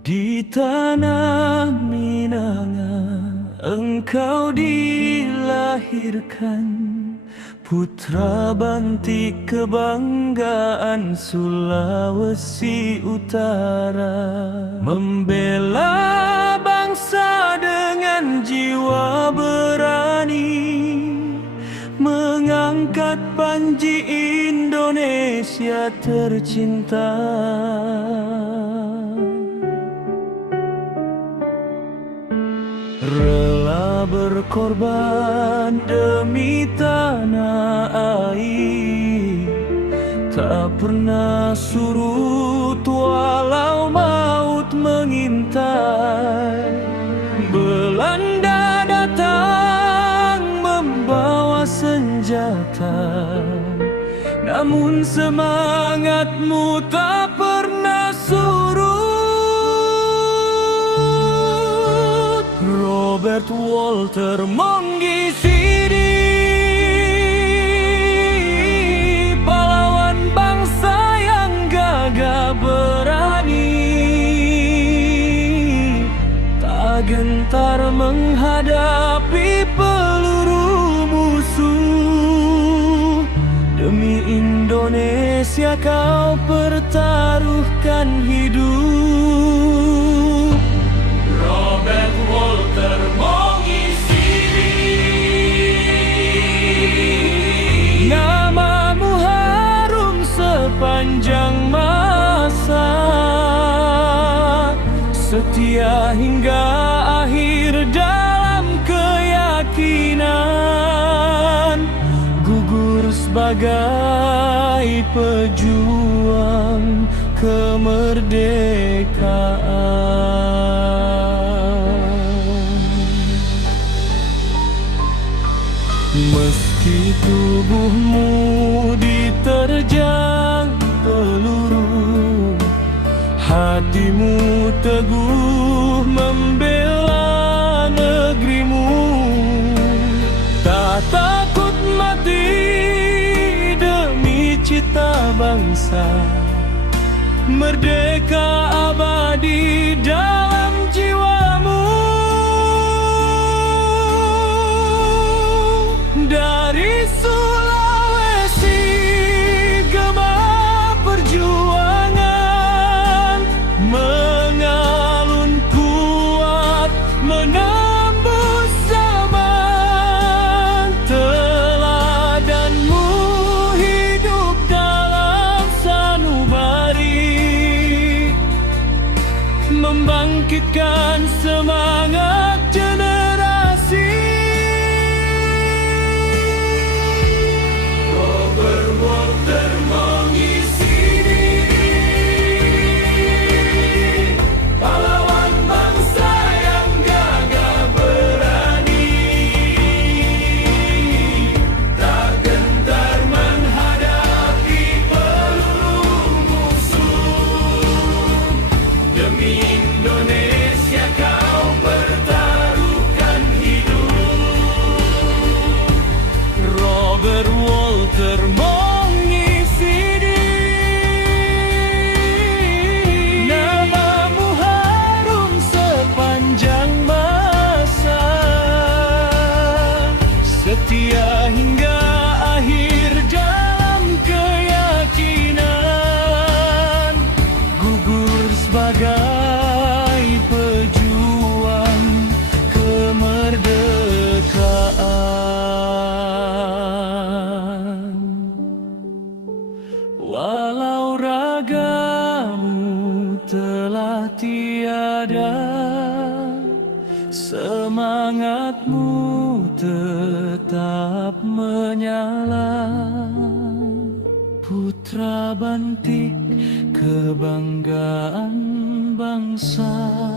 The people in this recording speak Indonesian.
Di tanah Minanga engkau dilahirkan, putra bantik kebanggaan Sulawesi Utara. Membela bangsa dengan jiwa berani, mengangkat panji Indonesia tercinta. Rela berkorban demi tanah air, tak pernah surut walau maut mengintai. Belanda datang membawa senjata, namun semangatmu tak pernah surut. Robert Walter Mongisidi, pahlawan bangsa yang gagah berani, tak gentar menghadapi peluru musuh. Demi Indonesia kau pertaruhkan hidup. Robert Walter Mongisidi, namamu harum sepanjang masa, setia hingga akhir dalam keyakinan, gugur sebagai pejuang kemerdekaan. Meski tubuhmu diterjang peluru, hatimu teguh membela negerimu. Tak takut mati demi cita bangsa, merdeka abadi dalam jiwamu. Dari Sulawesi gema perjuangan, mengalun kuat menembus zaman. Teladanmu hidup dalam sanubari, membangkitkan semangat generasi. Indonesia kau pertaruhkan hidup. Robert Walter Mongisidi, namamu harum sepanjang masa, setia hingga akhir dalam keyakinan, gugur sebagai pejuang kemerdekaan. Walau ragamu telah tiada, semangatmu tetap menyala. Putra bantik kebanggaan bangsa.